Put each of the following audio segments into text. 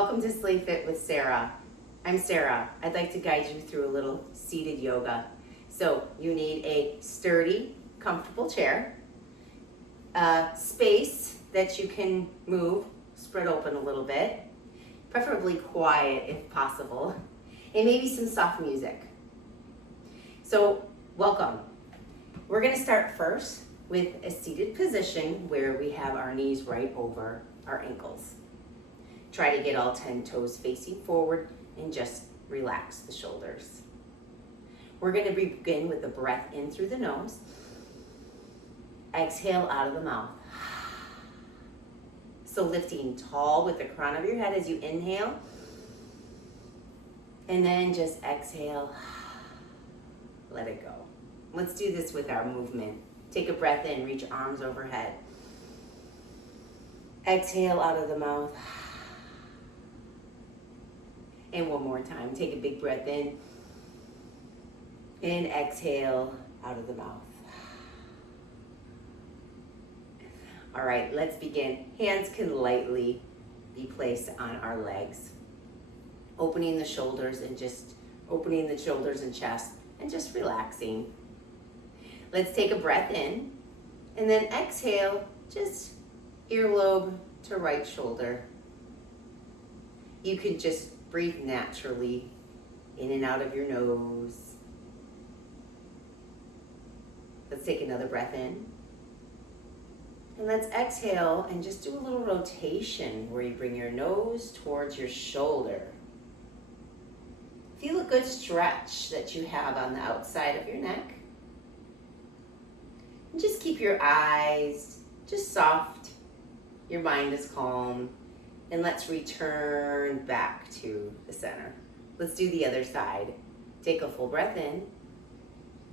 Welcome to Stay Fit with Sarah. I'm Sarah. I'd like to guide you through a little seated yoga. So you need a sturdy, comfortable chair, a space that you can move, spread open a little bit, preferably quiet if possible, and maybe some soft music. So welcome. We're going to start first with a seated position where we have our knees right over our ankles. Try to get all 10 toes facing forward and just relax the shoulders. We're going to begin with a breath in through the nose. Exhale out of the mouth. So lifting tall with the crown of your head as you inhale. And then just exhale. Let it go. Let's do this with our movement. Take a breath in, reach arms overhead. Exhale out of the mouth. And one more time, take a big breath in and exhale out of the mouth. All right, let's begin. Hands can lightly be placed on our legs. Opening the shoulders and chest and just relaxing. Let's take a breath in and then exhale, just earlobe to right shoulder. You can just breathe naturally in and out of your nose. Let's take another breath in. And let's exhale and just do a little rotation where you bring your nose towards your shoulder. Feel a good stretch that you have on the outside of your neck. And just keep your eyes just soft. Your mind is calm. And let's return back to the center. Let's do the other side. Take a full breath in.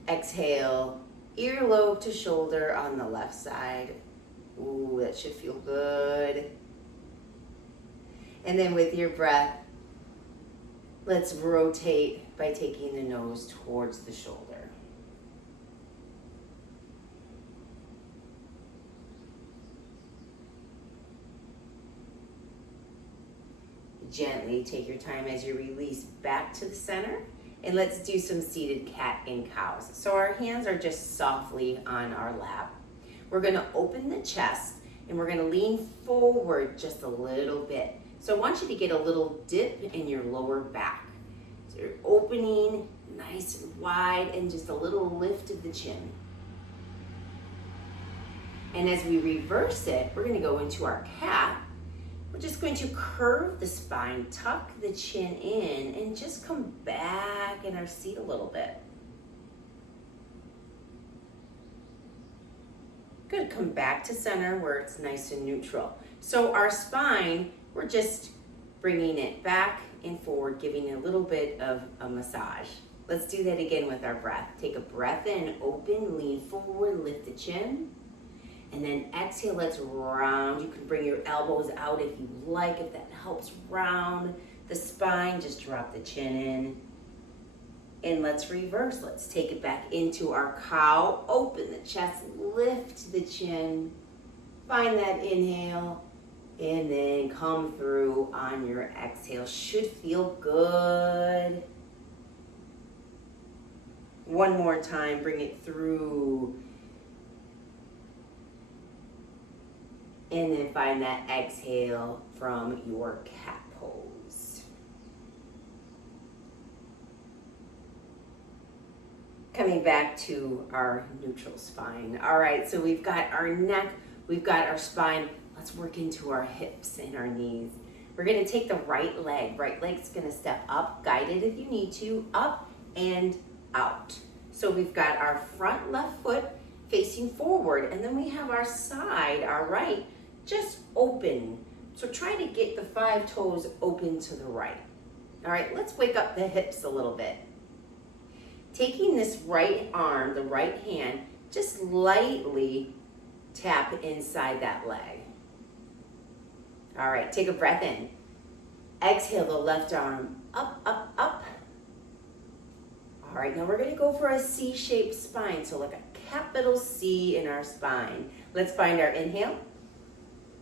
Exhale, earlobe to shoulder on the left side. Ooh, that should feel good. And then with your breath, let's rotate by taking the nose towards the shoulder. Gently take your time as you release back to the center, and let's do some seated cat and cows. So our hands are just softly on our lap. We're going to open the chest and we're going to lean forward just a little bit. So I want you to get a little dip in your lower back. So you're opening nice and wide and just a little lift of the chin. And as we reverse it, we're going to go into our cat. We're just going to curve the spine, tuck the chin in, and just come back in our seat a little bit. Good, come back to center where it's nice and neutral. So our spine, we're just bringing it back and forward, giving it a little bit of a massage. Let's do that again with our breath. Take a breath in, open, lean forward, lift the chin. And then exhale, let's round. You can bring your elbows out if you like, if that helps round the spine. Just drop the chin in. And let's reverse. Let's take it back into our cow. Open the chest, lift the chin. Find that inhale. And then come through on your exhale. Should feel good. One more time, bring it through. And then find that exhale from your cat pose. Coming back to our neutral spine. All right, so we've got our neck, we've got our spine. Let's work into our hips and our knees. We're gonna take the right leg. Right leg's gonna step up, guided if you need to, up and out. So we've got our front left foot facing forward, and then we have our side, our right, just open. So try to get the 5 toes open to the right. All right, let's wake up the hips a little bit. Taking this right arm, the right hand, just lightly tap inside that leg. All right, take a breath in. Exhale the left arm up, up, up. All right, now we're gonna go for a C-shaped spine. So like a capital C in our spine. Let's find our inhale.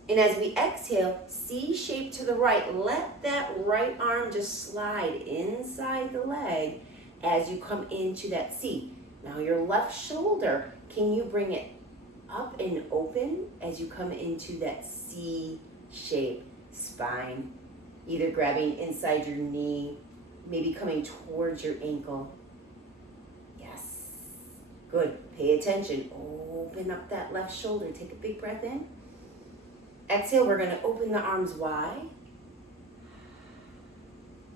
And as we exhale, C shape to the right. Let that right arm just slide inside the leg as you come into that C. Now your left shoulder, can you bring it up and open as you come into that C shape spine? Either grabbing inside your knee, maybe coming towards your ankle. Yes. Good. Pay attention. Open up that left shoulder. Take a big breath in. Exhale, we're going to open the arms wide.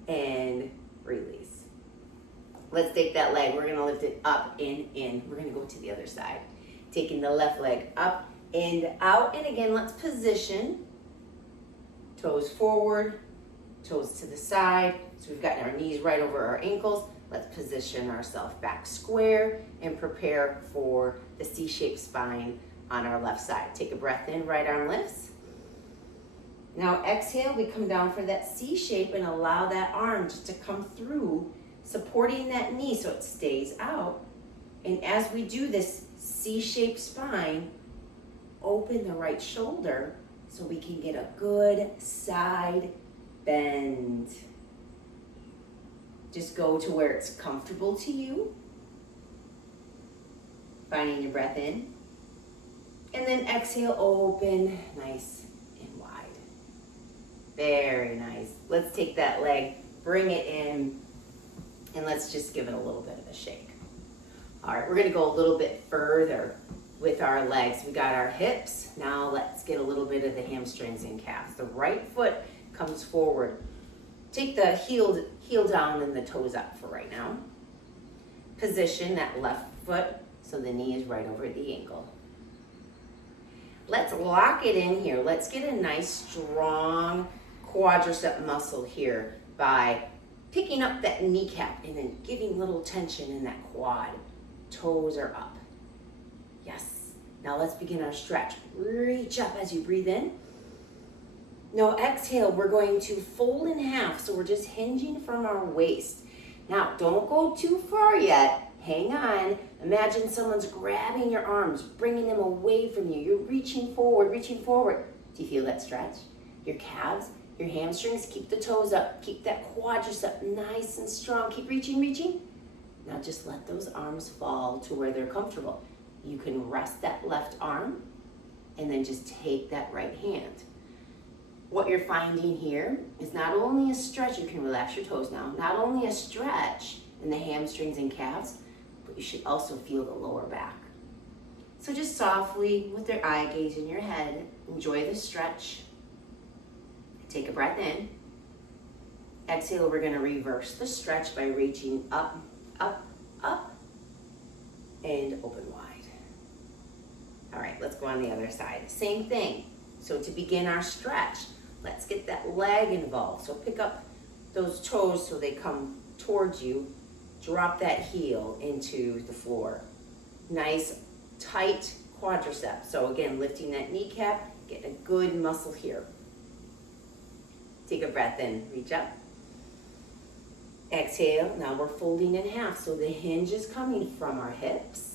And release. Let's take that leg. We're going to lift it up and in. We're going to go to the other side. Taking the left leg up and out. And again, let's position. Toes forward, toes to the side. So we've got our knees right over our ankles. Let's position ourselves back square and prepare for the C-shaped spine on our left side. Take a breath in, right arm lifts. Now exhale, we come down for that C shape and allow that arm just to come through, supporting that knee so it stays out. And as we do this C-shaped spine, open the right shoulder so we can get a good side bend. Just go to where it's comfortable to you. Finding your breath in. And then exhale, open, nice and wide. Very nice. Let's take that leg, bring it in, and let's just give it a little bit of a shake. All right, we're gonna go a little bit further with our legs. We got our hips. Now let's get a little bit of the hamstrings and calves. The right foot comes forward. Take the heel down and the toes up for right now. Position that left foot so the knee is right over the ankle. Let's lock it in here. Let's get a nice strong quadricep muscle here by picking up that kneecap and then giving little tension in that quad. Toes are up. Yes. Now let's begin our stretch. Reach up as you breathe in. Now exhale, we're going to fold in half. So we're just hinging from our waist. Now don't go too far yet. Hang on. Imagine someone's grabbing your arms, bringing them away from you. You're reaching forward, reaching forward. Do you feel that stretch? Your calves, your hamstrings, keep the toes up. Keep that quadricep nice and strong. Keep reaching, reaching. Now just let those arms fall to where they're comfortable. You can rest that left arm and then just take that right hand. What you're finding here is not only a stretch, you can relax your toes now, not only a stretch in the hamstrings and calves, but you should also feel the lower back. So just softly, with your eye gaze in your head, enjoy the stretch. Take a breath in. Exhale, we're gonna reverse the stretch by reaching up, up, up, and open wide. All right, let's go on the other side. Same thing. So to begin our stretch, let's get that leg involved. So pick up those toes so they come towards you. Drop that heel into the floor. Nice, tight quadricep. So again, lifting that kneecap, get a good muscle here. Take a breath in, reach up. Exhale, now we're folding in half. So the hinge is coming from our hips.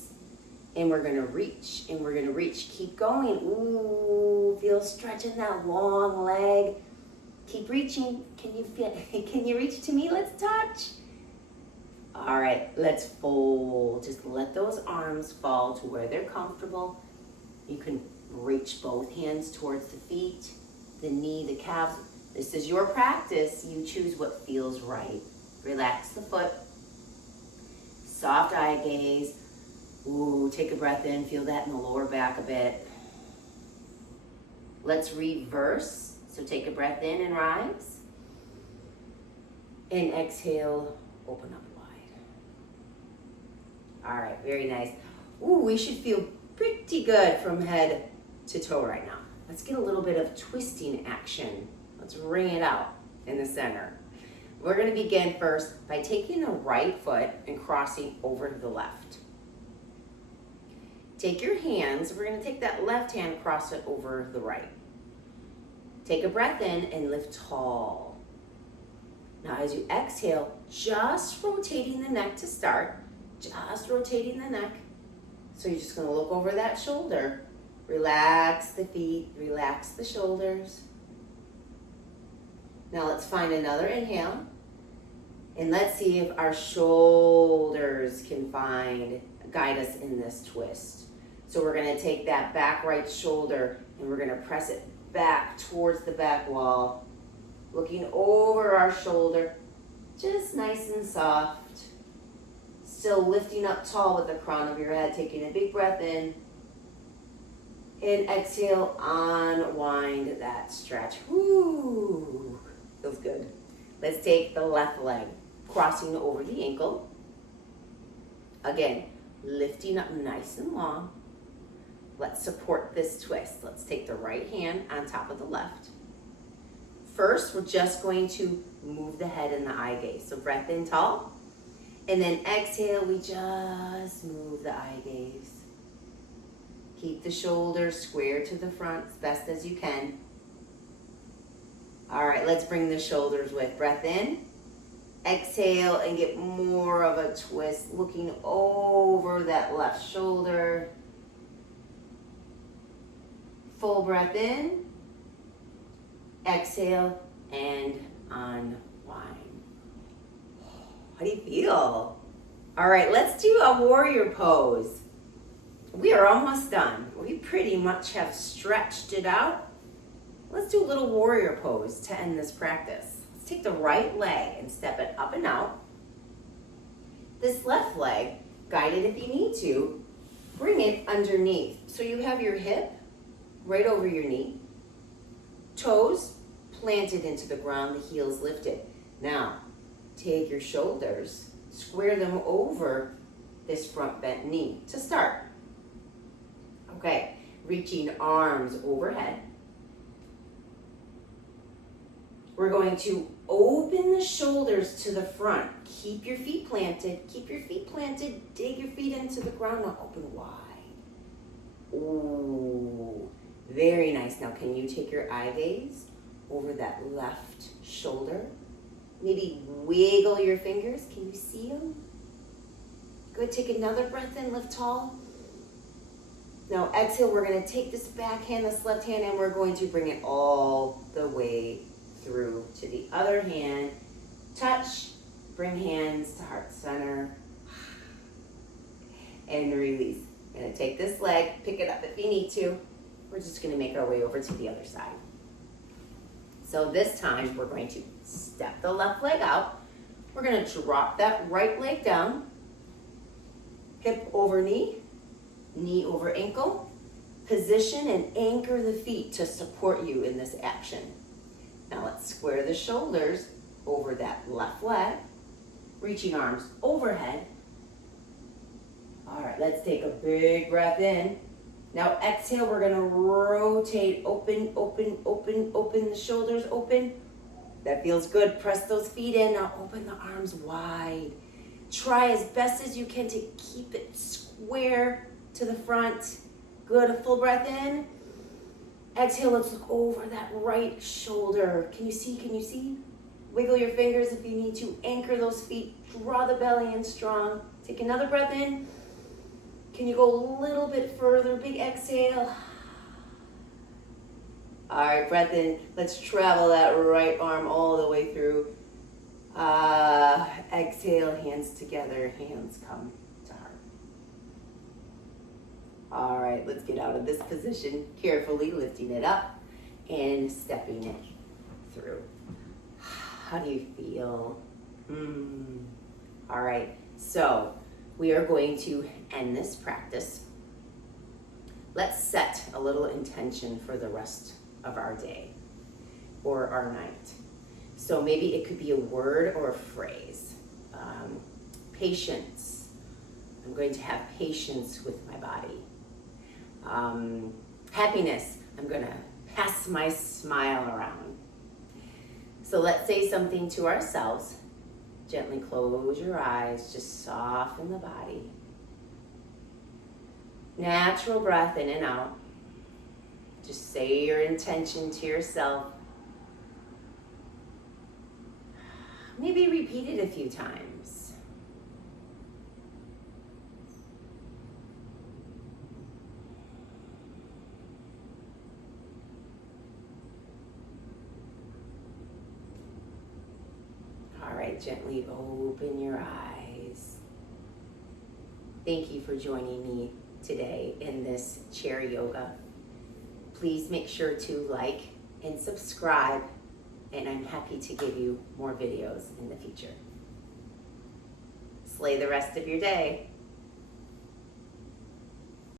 And we're gonna reach, and we're gonna reach. Keep going. Ooh, feel stretch in that long leg. Keep reaching. Can you reach to me? Let's touch. All right, let's fold. Just let those arms fall to where they're comfortable. You can reach both hands towards the feet, the knee, the calves. This is your practice. You choose what feels right. Relax the foot. Soft eye gaze. Ooh, take a breath in, feel that in the lower back a bit. Let's reverse. So take a breath in and rise. And exhale, open up wide. All right, very nice. Ooh, we should feel pretty good from head to toe right now. Let's get a little bit of twisting action. Let's wring it out in the center. We're gonna begin first by taking the right foot and crossing over the left. Take your hands, we're gonna take that left hand, cross it over the right. Take a breath in and lift tall. Now as you exhale, just rotating the neck to start, just rotating the neck. So you're just gonna look over that shoulder Relax the feet, relax the shoulders. Now let's find another inhale. And let's see if our shoulders can guide us in this twist. So we're gonna take that back right shoulder and we're gonna press it back towards the back wall, looking over our shoulder, just nice and soft. Still lifting up tall with the crown of your head, taking a big breath in. And exhale, unwind that stretch. Woo, feels good. Let's take the left leg, crossing over the ankle. Again, lifting up nice and long. Let's support this twist. Let's take the right hand on top of the left. First, we're just going to move the head and the eye gaze. So breath in tall. And then exhale, we just move the eye gaze. Keep the shoulders square to the front as best as you can. All right, let's bring the shoulders with. Breath in. Exhale and get more of a twist, looking over that left shoulder. Full breath in. Exhale and unwind. How do you feel? All right, let's do a warrior pose. We are almost done. We pretty much have stretched it out. Let's do a little warrior pose to end this practice. Let's take the right leg and step it up and out. This left leg, guide it if you need to, bring it underneath. So you have your hip right over your knee, toes planted into the ground, the heels lifted. Now, take your shoulders, square them over this front bent knee to start. Okay, reaching arms overhead. We're going to open the shoulders to the front. Keep your feet planted, dig your feet into the ground, now open wide. Ooh, very nice. Now can you take your eye gaze over that left shoulder? Maybe wiggle your fingers. Can you see them? Good, take another breath in, lift tall. Now exhale, we're gonna take this back hand, this left hand, and we're going to bring it all the way through to the other hand. Touch, bring hands to heart center, and release. We're gonna take this leg, pick it up if you need to. We're just gonna make our way over to the other side. So this time, we're going to step the left leg out. We're gonna drop that right leg down, hip over knee, knee over ankle. Position and anchor the feet to support you in this action. Now let's square the shoulders over that left leg, reaching arms overhead. All right, let's take a big breath in. Now exhale, we're gonna rotate, open the shoulders, open. That feels good, press those feet in. Now open the arms wide. Try as best as you can to keep it square to the front. Good, a full breath in. Exhale, let's look over that right shoulder. Can you see? Wiggle your fingers if you need to. Anchor those feet, draw the belly in strong. Take another breath in. Can you go a little bit further? Big exhale. All right, breath in. Let's travel that right arm all the way through. Exhale, hands together, hands come to heart. All right, let's get out of this position, carefully lifting it up and stepping it through. How do you feel? All right, so we are going to end this practice. Let's set a little intention for the rest of our day or our night. So maybe it could be a word or a phrase. Patience. I'm going to have patience with my body. Happiness. I'm going to pass my smile around. So let's say something to ourselves. Gently close your eyes. Just soften the body. Natural breath in and out. Just say your intention to yourself. Maybe repeat it a few times. right, gently open your eyes. Thank you for joining me today in this chair yoga. Please make sure to like and subscribe, and I'm happy to give you more videos in the future. Slay the rest of your day.